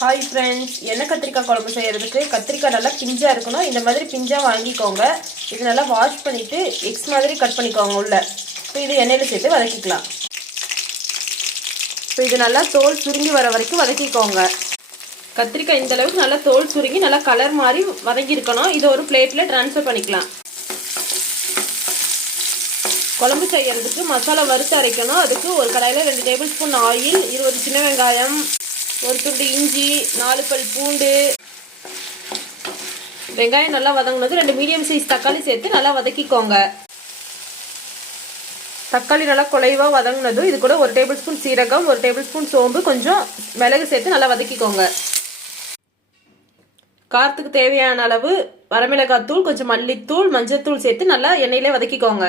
Hi friends, எண்ணெய் கத்திரிக்காய் குழம்பு செய்கிறதுக்கு கத்திரிக்காய் நல்லா பிஞ்சாக இருக்கணும். இந்த மாதிரி பிஞ்சாக வாங்கிக்கோங்க. இது நல்லா வாஷ் பண்ணிவிட்டு எக்ஸ் மாதிரி கட் பண்ணிக்கோங்க உள்ள. இப்போ இது எண்ணெயில் சேர்த்து வதக்கிக்கலாம். இப்போ இது நல்லா தோல் சுருங்கி வர வரைக்கும் வதக்கிக்கோங்க. கத்திரிக்காய் இந்த அளவுக்கு நல்லா தோல் சுருங்கி நல்லா கலர் மாதிரி வதங்கியிருக்கணும். இதை ஒரு பிளேட்டில் ட்ரான்ஸ்ஃபர் பண்ணிக்கலாம். குழம்பு செய்கிறதுக்கு மசாலா வறுத்து அரைக்கணும். அதுக்கு ஒரு கடாயில் 2 டேபிள் ஸ்பூன் ஆயில், 20 சின்ன வெங்காயம், ஒரு துண்டு இஞ்சி, 4 பல் பூண்டு. வெங்காயம் நல்லா வதங்கினது 2 மீடியம் சைஸ் தக்காளி சேர்த்து நல்லா வதக்கிக்கோங்க. தக்காளி நல்லா குலைவாக வதங்கினதும் இது கூட 1 டேபிள் ஸ்பூன் சீரகம், 1 டேபிள் ஸ்பூன் சோம்பு, கொஞ்சம் மிளகு சேர்த்து நல்லா வதக்கிக்கோங்க. காரத்துக்கு தேவையான அளவு வரமிளகாய் தூள், கொஞ்சம் மல்லித்தூள், மஞ்சள் சேர்த்து நல்லா எண்ணெயிலே வதக்கிக்கோங்க.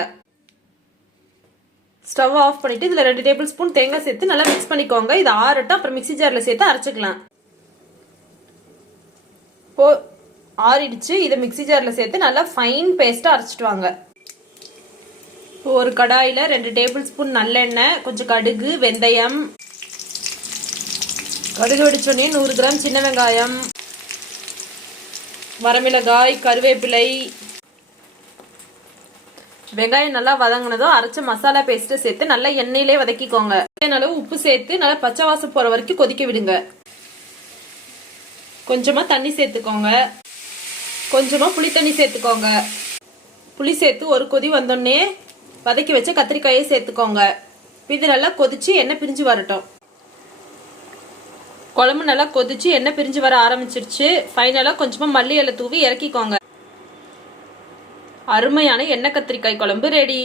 ஸ்டவ் ஆஃப் பண்ணிட்டு இதில் 2 டேபிள் ஸ்பூன் தேங்காய் சேர்த்து நல்லா மிக்ஸ் பண்ணிக்கோங்க. இது ஆறட்டும், அப்புறம் மிக்ஸி ஜாரில் சேர்த்து அரைச்சிக்கலாம். இப்போ ஆறிடுச்சு. இதை மிக்ஸி ஜாரில் சேர்த்து நல்லா ஃபைன் பேஸ்ட்டாக அரைச்சிட்டு வாங்க. இப்போ ஒரு கடாயில் 2 டேபிள் ஸ்பூன் நல்லெண்ணெய், கொஞ்சம் கடுகு, வெந்தயம். கடுகு வெடிச்சோடனே 100 கிராம் சின்ன வெங்காயம், வரமிளகாய், கருவேப்பிலை. வெங்காயம் நல்லா வதங்கினதும் அரைச்ச மசாலா பேஸ்ட்டை சேர்த்து நல்லா எண்ணெயிலே வதக்கிக்கோங்க. அளவு உப்பு சேர்த்து நல்லா பச்சை வாசம் போற வரைக்கும் கொதிக்க விடுங்க. கொஞ்சமா தண்ணி சேர்த்துக்கோங்க. கொஞ்சமா புளி தண்ணி சேர்த்துக்கோங்க. புளி சேர்த்து ஒரு கொதி வந்தோடனே வதக்கி வச்ச கத்திரிக்காயை சேர்த்துக்கோங்க. இது நல்லா கொதிச்சு எண்ணெய் பிரிஞ்சு வரட்டும். குழம்பு நல்லா கொதிச்சு எண்ணெய் பிரிஞ்சு வர ஆரம்பிச்சிருச்சு. ஃபைனலா கொஞ்சமா மல்லி இலை தூவி இறக்கிக்கோங்க. அருமையான எண்ணெய் கத்திரிக்காய் குழம்பு ரெடி.